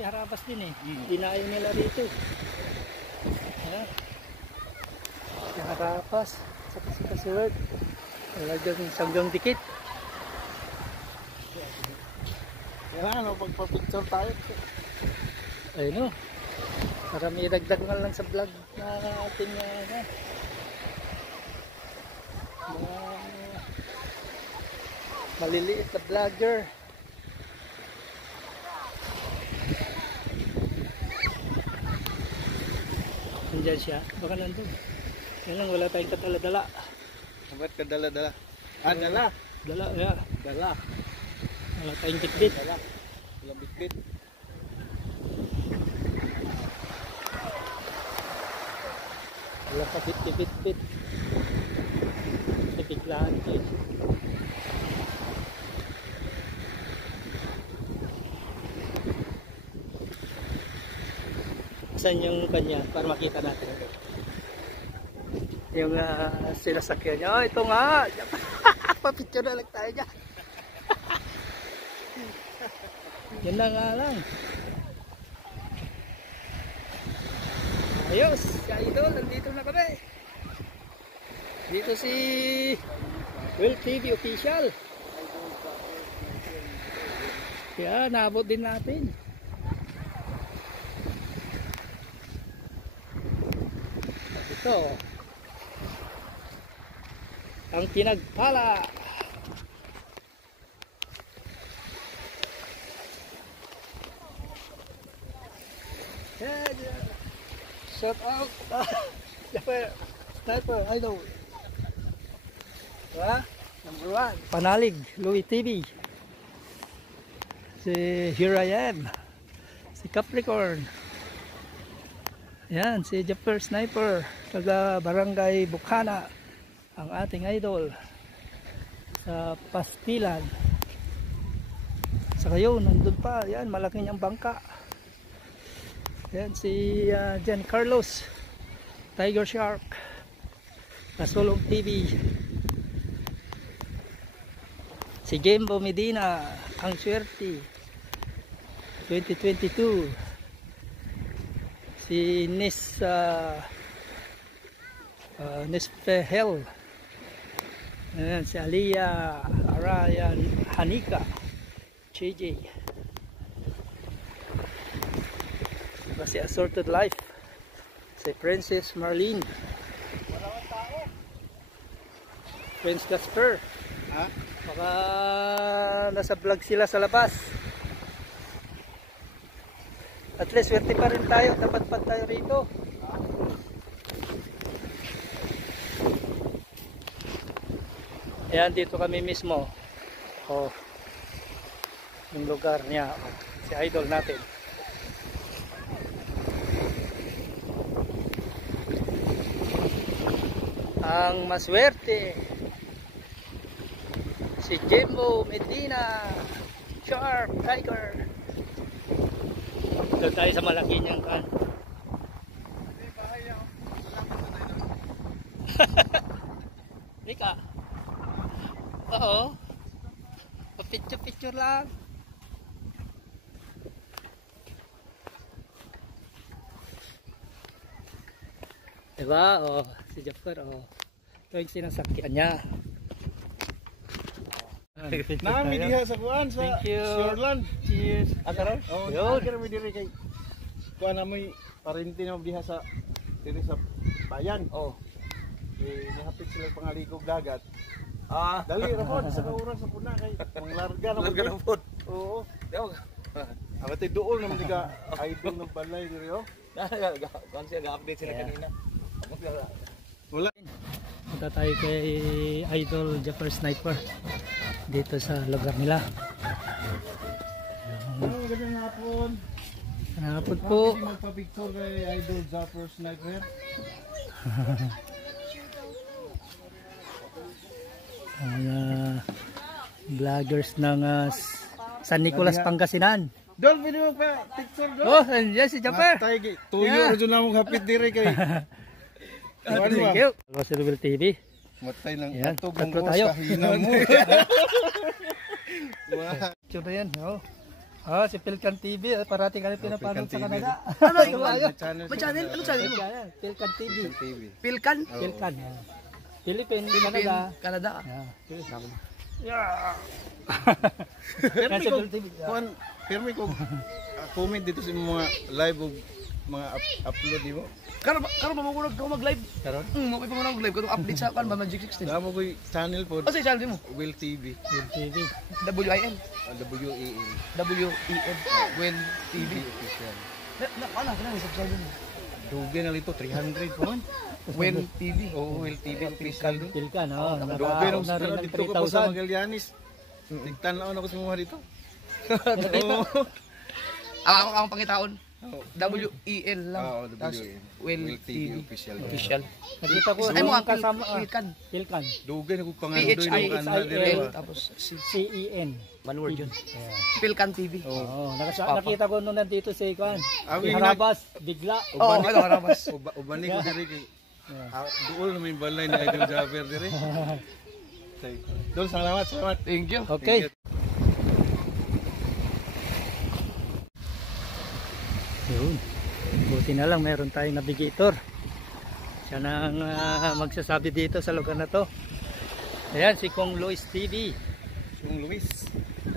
si Harapas din eh. Dinayo nila dito. Ayan. Si Harapas. Saka si Kasiwag. Talagang sanggang dikit. Yan ano, pagpapicture tayo. Ayun o. Para may dagdag nga lang sa vlog na ating mga maliliit na vlogger. Nandiyan siya. Baka nandun. Yan lang, wala tayong kadala-dala. Ba't ka dala-dala? Ah, dala? Dala, yeah. Dala. Wala tayong bitbit. Dala. Walang bitbit. Wala pa bitbit. Biglaan din. Saan yung kanya para makita natin yung sinasakyan niya. Oh, ito nga. Papicture na lang tayo dyan. Yan na nga lang. Ayos, si Idol, nandito na kami. Dito si Will TV official. Kaya naabot din natin. Ito ang pinagpala. Shout out Sniper Idol. Diba? Number 1 Panalig Louie TV. Si Here I Am. Si Capricorn. Yan, si Japper Sniper, taga Barangay Bukana, ang ating idol sa Pastilan. Sa kayo, nandun pa, yan, malaki niyang bangka. Yan, si Jan Carlos, Tiger Shark, Kasulong TV. Si Jimbo Medina, ang swerte, 2022. Si Nespehel. Ayan, si Aliyah Arayan Hanika JJ. Si Assorted Life. Si Princess Marlene. Prince Casper. Ha? Baka nasa vlog sila sa labas. At least swerte pa rin tayo, tapat pa tayo rito. Ayan, dito kami mismo. Oh, yung lugar niya. Oh, si idol natin. Ang maswerte, si Jimbo Medina, Shark, Tiger. Doon tayo sa malaki niyang kan. Rika. Oo. Pa-picture lang. Diba? Oh, si Jaffer. Oh. Ito yung sinasakyan niya. Nami diha sa kuan sa Shoreland. Cheers. Akaron? Oh, Yun, kami diri kay kuan amoy parinti na diha sa diri sa bayan. Oh. Nihapit sila pangalikog dagat. Ah, Dali ra pod sa oras sa puna kay manglarga na larga ng food. Oo. Daw. Abati duol naman diga idol ng balay diri oh. Kan siya ga-update sila kanina. Wala. Punta tayo kay Idol Japper Sniper dito sa lugar nila. Magandang hapon. Hapon po. Magpa-picture kay Idol Japper Sniper. Vloggers ng San Nicolas, Pangasinan. Dol, video mo pa picture dol. Oh, nandiyan si Japper. Tay tuyo ra jud namong hapit diri kay. Thank you. Will TV. Matay ng Yan, atog tatlo ng tayo. kahina mo. Picture na yan. Oh. Oh, si Pilkan TV, parati kami pinapanood sa Pilkan TV. Canada. Ano yung May channel. May channel? Ano channel mo? Pilkan TV. TV. Pilkan? Pilkan. Philippines, Canada. Canada. Yeah. Pero Nasa ko, TV. kuan, pero may ko comment dito sa mga live o mga upload di mo. Kano ba mo mag-live? Karon? Mo pa mo mag-live kung update sa kan ba Magic 16. Damo ko channel po. Ano sa channel mo? Will TV. TV. WIN. WAN. WEN. Wen TV. Official. Ano sa channel mo? Dugan na lito 300 po man. Wen TV. Oo, Will TV official doon. Pilkan, oh. Dugan Nakaon na rin ng dito ko po sa 3,000. Magallanes. Tigtanaw na ko sa mga dito. Nakita? Oo. Ang pangitaon. Oo. WEN lang. Oo, Tapos WAN. Wen Will TV TV. official. Official. Nakita ko Ay mo ang kasama. Pilkan. Pilkan. Dugan ako pangandoy ng kanal PHIL dire. tapos si CEN. one word yun. Yeah. Pilkan TV. Oh, nakita ko nung nandito si Kwan. Ako Si yung Harabas, bigla. Oo, ano karabas. Ubani ko dire kay duol na may balay ni Idol Jabber dire. Dol, salamat. Thank you. Okay. Yun. Buti na lang meron tayong navigator. Siya na ang magsasabi dito sa lugar na to. Ayan, si Kong Luis TV. Kung Luis.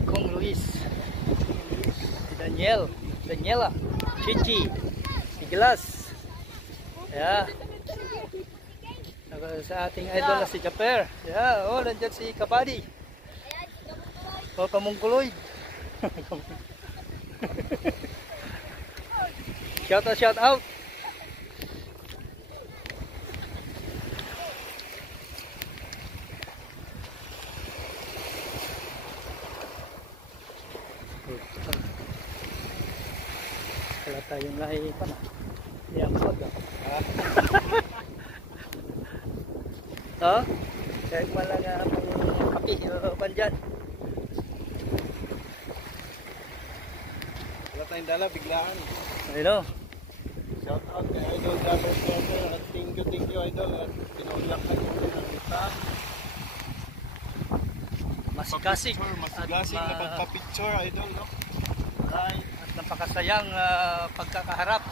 Kong Luis. Si Daniela. Chichi. Si Glass. Ayan. Sa ating idol na si Japer. Ayan, oh, nandyan si Kabady. O, Kamungkuloy. Shout out. Wala tayong naipan. Yang wag. Oh? Kahit wala nga pang kapi o pandyan. Wala tayong dala, biglaan. Ayun o. Shout out kay Idol Jabber Center. At thank you Idol. At pinaulang ka nyo ng kita. Masikasik. Masigasig na pagka-picture Idol. No? At napakasayang pagkakaharap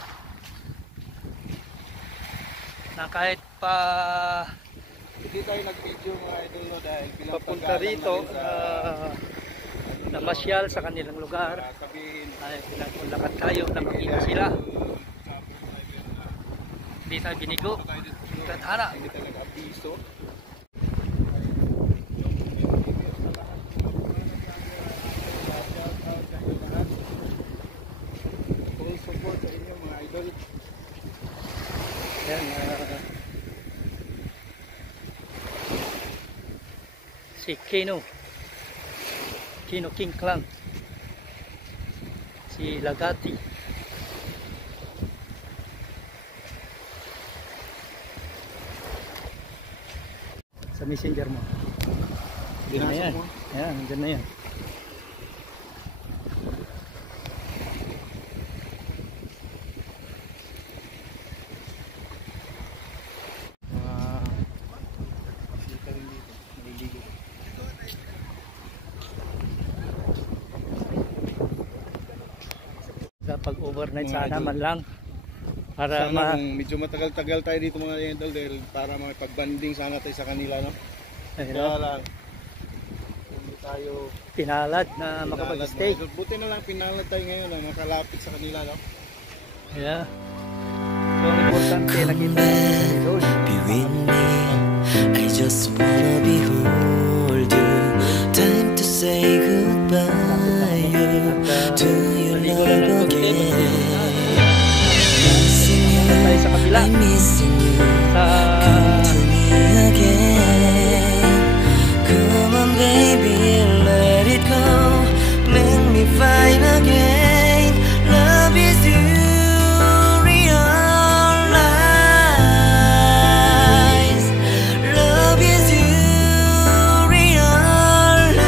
na kahit pa Hindi tayo nag-video mga Idol no, dahil bilang papunta rito namasyal sa kanilang lugar sabihin ay pinagulakad tayo na makita sila. Hindi tayo binigo. Tadhana. hindi tayo nag-abiso. Full support sa inyo mga Idol. Yan, si Kino King Clan, si Lagati, sa messenger mo. Yan na yan. Binasok mo. Yan, nandyan na yan. Sika rin dito. Maliligo. Kapag overnight Mga sana idol. man lang para Sana kung medyo matagal-tagal tayo dito mga Idol dahil para makipag-banding sana tayo sa kanila no. Kaya lang hindi tayo pinalad na makapag-stay. pinalad, mga idol. Buti na lang pinalad tayo ngayon na makalapit sa kanila no. Yeah. So importante nakita doon. Be with me. I just wanna behold you. Time to say goodbye to your love again. Missing you, Tayo sa kabila. I'm missing you. Sa Come to me again. Come on, baby, let it go. Let me find again. Love is you. Realize. Love is you. Realize.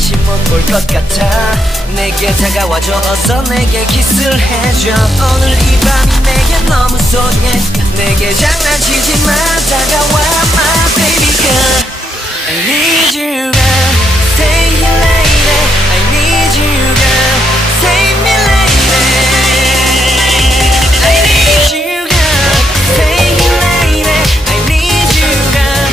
다시 못 볼 것 같아 내게 다가와줘 어서 내게 키스를 해줘 오늘 이 밤이 내게 너무 소중해 내게 장난치지 마 다가와 my baby girl I need you girl stay here lady I need you girl save me lady I need you girl stay here lady I need you girl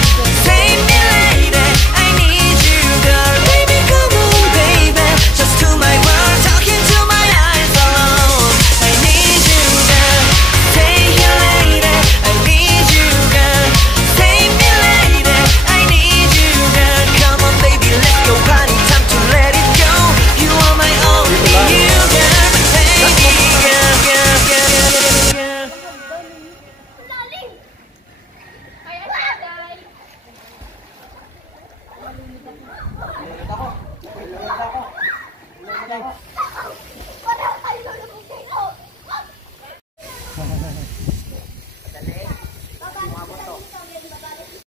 save me lady I need you girl baby come on baby just to my world talking to my eyes alone I need you girl stay here lady I need you girl save me lady I need you girl come on baby let's go party time to let it go you are my only you girl baby girl girl girl girl Wala kayo na kung